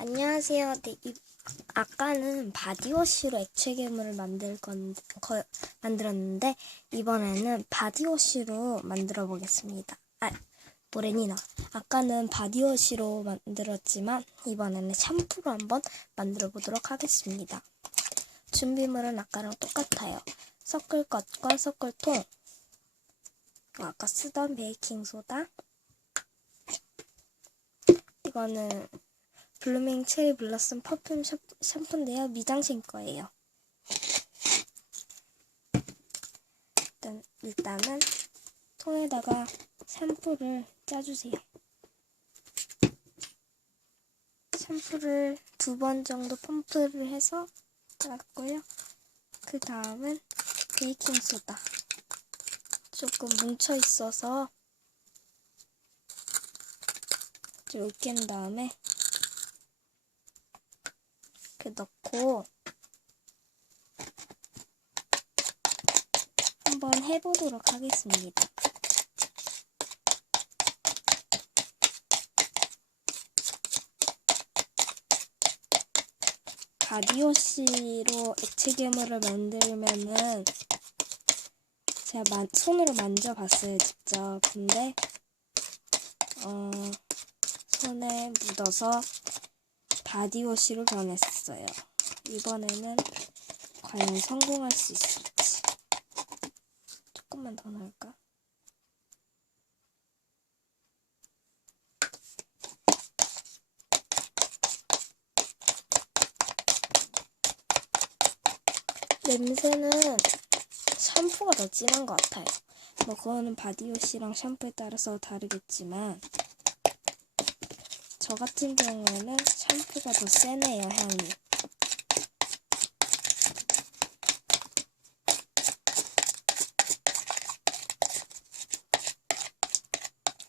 안녕하세요. 네, 이, 아까는 바디워시로 액체 괴물을 만들 건, 거, 만들었는데, 이번에는 바디워시로 만들어 보겠습니다. 아, 모래니나. 아까는 바디워시로 만들었지만, 이번에는 샴푸로 한번 만들어 보도록 하겠습니다. 준비물은 아까랑 똑같아요. 섞을 것과 섞을 통, 아까 쓰던 베이킹소다, 이거는 블루밍 체리 블러썸 퍼퓸 샴- 샴푸인데요. 미장신 거예요. 일단, 일단은 통에다가 샴푸를 짜주세요. 샴푸를 두 번 정도 펌프를 해서 짰고요. 그 다음은 베이킹소다. 조금 뭉쳐 있어서 좀 으깬 다음에 이렇게 넣고 한번 해보도록 하겠습니다. 바디워시로 액체 괴물을 만들면은 제가 만- 손으로 만져봤어요 직접 근데 어, 손에 묻어서 바디워시로 변했어요. 이번에는 과연 성공할 수 있을지. 조금만 더 넣을까? 냄새는 샴푸가 더 진한 것 같아요. 뭐 그거는 바디워시랑 샴푸에 따라서 다르겠지만 저 같은 경우에는 샴푸가 더 세네요, 향이.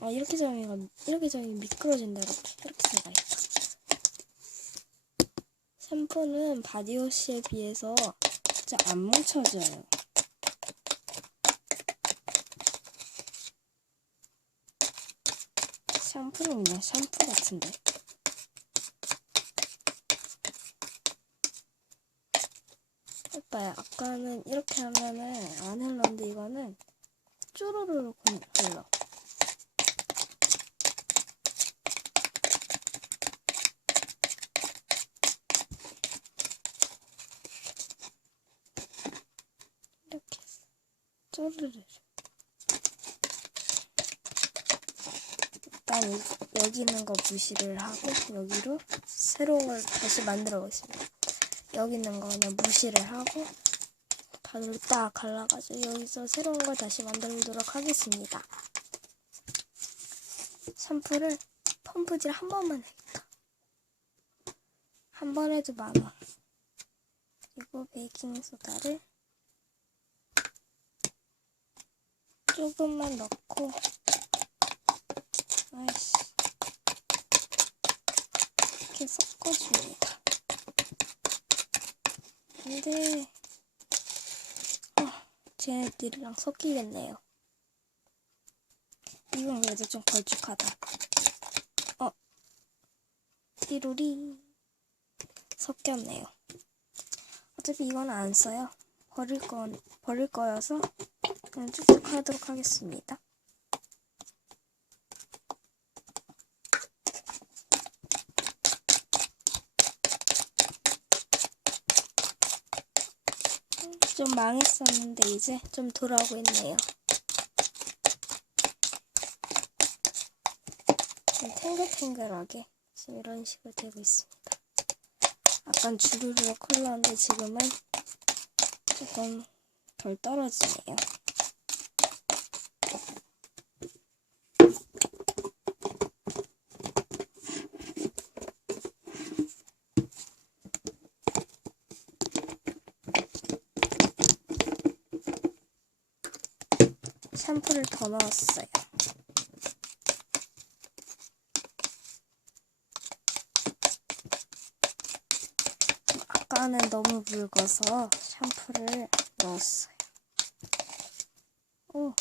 아, 이렇게 정리가, 이렇게 정리 미끄러진다, 이렇게. 이렇게 생각있다 샴푸는 바디워시에 비해서 진짜 안 뭉쳐져요. 샴푸는 그냥 샴푸 같은데. 오빠야, 아까는 이렇게 하면은 안 흘렀는데 이거는 쪼르르 흘러. 이렇게 쪼르르. 일단 이- 여기 있는 거 무시를 하고 여기로 새로운 걸 다시 만들어 보겠습니다. 여기 있는 거는 무시를 하고 바로 딱 갈라가지고 여기서 새로운 걸 다시 만들도록 하겠습니다. 샴푸를 펌프질 한 번만 해야겠다. 한 번 해도 많아. 그리고 베이킹소다를 조금만 넣고 아이씨 이렇게 섞어줍니다. 근데 아, 쟤네들이랑 섞이겠네요. 이건 그래도 좀 걸쭉하다. 어, 띠로리 섞였네요. 어차피 이건 안 써요. 버릴 건 버릴 거여서 그냥 쭉쭉 하도록 하겠습니다. 좀 망했었는데 이제 좀 돌아오고 있네요. 좀 탱글탱글하게 지금 이런 식으로 되고 있습니다. 약간 주르륵 흘렀는데 지금은 조금 덜 떨어지네요. 샴푸를 더 넣었어요. 아까는 너무 묽어서 샴푸를 넣었어요. 오.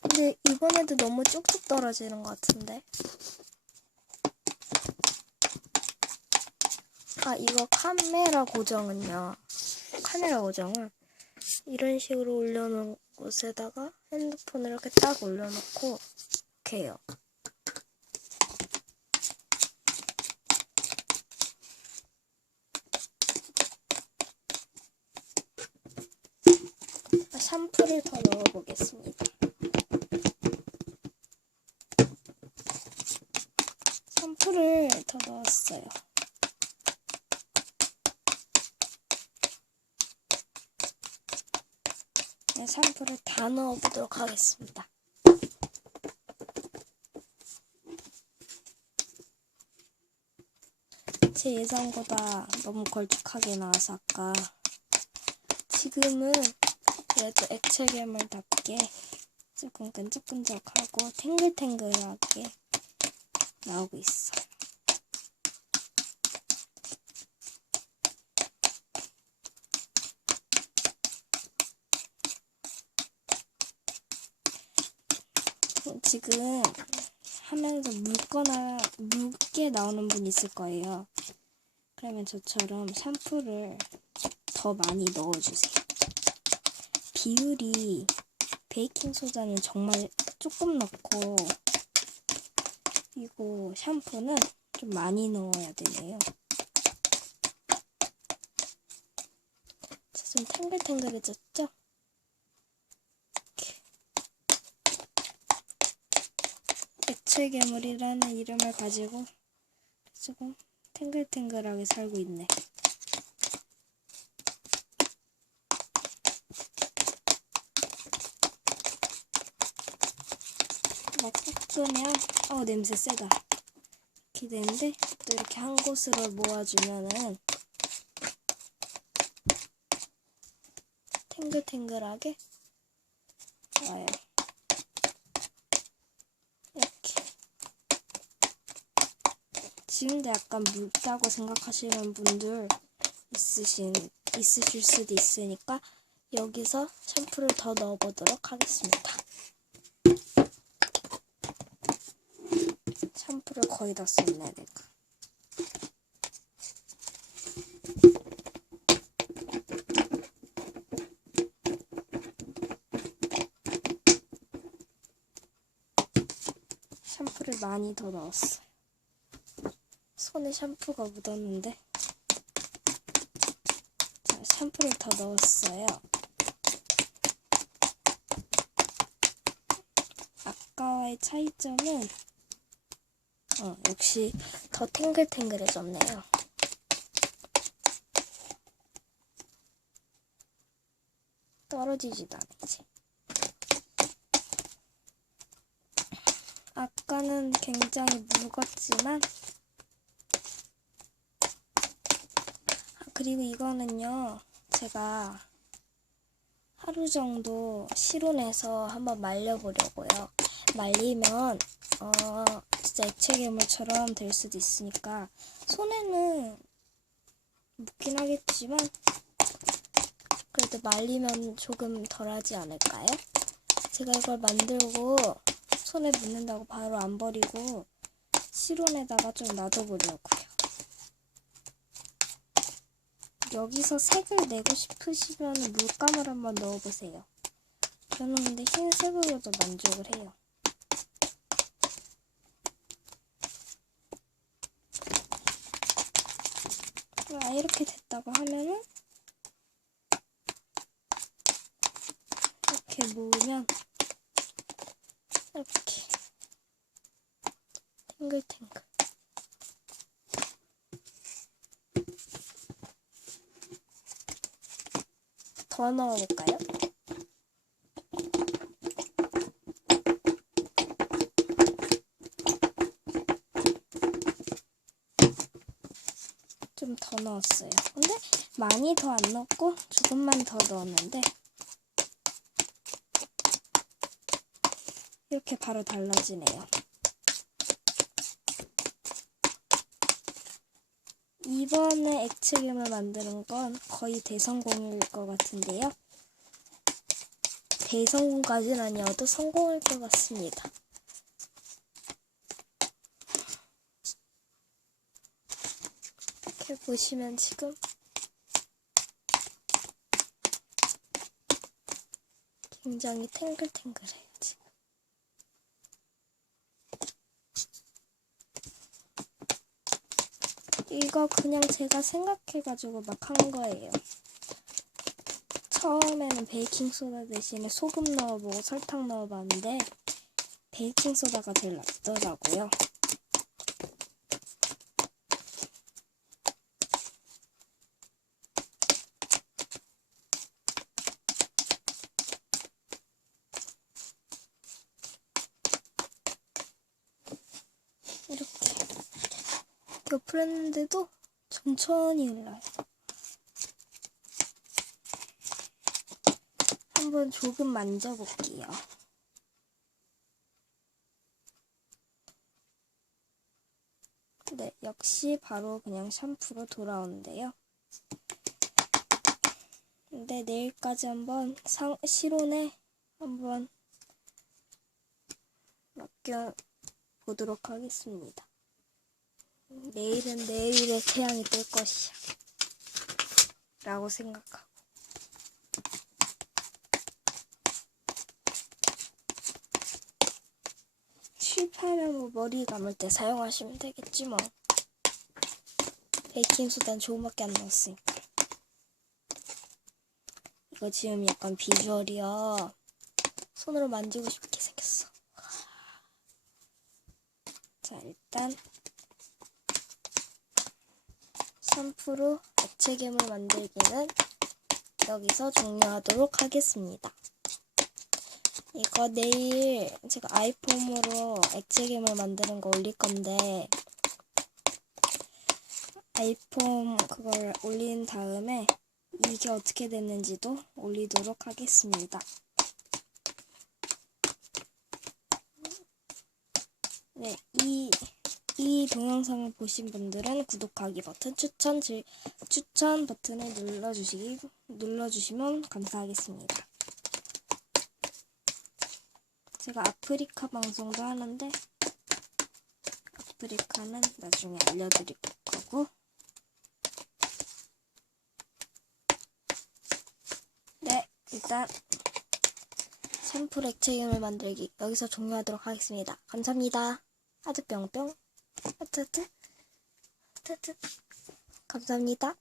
근데 이번에도 너무 쭉쭉 떨어지는 것 같은데. 아, 이거 카메라 고정은요. 카메라 고정은 이런 식으로 올려놓은 곳에다가 핸드폰을 이렇게 딱 올려놓고 이렇게 해요. 아, 샴푸를 더 넣어보겠습니다. 샴푸를 더 넣었어요. 네, 샴푸를 다 넣어보도록 하겠습니다. 제 예상보다 너무 걸쭉하게 나와서 아까 지금은 그래도 액체 괴물답게 조금 끈적끈적하고 탱글탱글하게 나오고 있어. 지금 하면서 묽거나 묽게 나오는 분 있을 거예요. 그러면 저처럼 샴푸를 더 많이 넣어주세요. 비율이 베이킹 소다는 정말 조금 넣고 그리고 샴푸는 좀 많이 넣어야 되네요. 자, 좀 탱글탱글해졌죠? 이렇게. 액체 괴물이라는 이름을 가지고 조금 탱글탱글하게 살고 있네. 막 섞으면 어 냄새 세다 이렇게 되는데 또 이렇게 한 곳으로 모아주면은 탱글탱글하게 와요 이렇게 지금도 약간 묽다고 생각하시는 분들 있으신 있으실 수도 있으니까 여기서 샴푸를 더 넣어보도록 하겠습니다. 샴푸를 거의 다 썼네 내가. 샴푸를 많이 더 넣었어요. 손에 샴푸가 묻었는데 자, 샴푸를 더 넣었어요. 아까와의 차이점은 어, 역시 더 탱글탱글해졌네요. 떨어지지도 않지. 아까는 굉장히 묽었지만 그리고 이거는요 제가 하루 정도 실온에서 한번 말려보려고요. 말리면 어 진짜 액체 괴물처럼 될 수도 있으니까 손에는 묻긴 하겠지만 그래도 말리면 조금 덜하지 않을까요? 제가 이걸 만들고 손에 묻는다고 바로 안 버리고 실온에다가 좀 놔둬보려고요. 여기서 색을 내고 싶으시면 물감을 한번 넣어보세요. 저는 근데 흰색으로도 만족을 해요. 아, 이렇게 됐다고 하면은 이렇게 모으면 이렇게 탱글탱글 더 넣어볼까요? 좀 더 넣었어요. 근데 많이 더 안 넣고 조금만 더 넣었는데 이렇게 바로 달라지네요. 이번에 액체괴물 만드는 건 거의 대성공일 것 같은데요. 대성공까지는 아니어도 성공일 것 같습니다. 이렇게 보시면 지금 굉장히 탱글탱글해요 지금. 이거 그냥 제가 생각해가지고 막 한 거예요. 처음에는 베이킹소다 대신에 소금 넣어보고 설탕 넣어봤는데 베이킹소다가 제일 낫더라고요. 이렇게 옆을 했는데도 천천히 흘러요. 한번 조금 만져볼게요. 네, 역시 바로 그냥 샴푸로 돌아오는데요. 근데 내일까지 한번 상, 실온에 한번 맡겨 보도록 하겠습니다. 내일은 내일의 태양이 뜰 것이야. 라고 생각하고. 실패하면 뭐 머리 감을 때 사용하시면 되겠지 뭐. 베이킹소다는 조금밖에 안 넣었으니까. 이거 지금 약간 비주얼이야. 손으로 만지고 싶게 생겼어. 자, 일단 샴푸로 액체괴물 만들기는 여기서 종료하도록 하겠습니다. 이거 내일 제가 아이폼으로 액체괴물 만드는 거 올릴 건데 아이폼 그걸 올린 다음에 이게 어떻게 됐는지도 올리도록 하겠습니다. 네, 이, 이 동영상을 보신 분들은 구독하기 버튼, 추천, 질, 추천 버튼을 눌러주시기, 눌러주시면 감사하겠습니다. 제가 아프리카 방송도 하는데, 아프리카는 나중에 알려드릴 거고, 네, 일단, 샘플 액체염을 만들기 여기서 종료하도록 하겠습니다. 감사합니다. 하트 뿅뿅 하트 하트 감사합니다.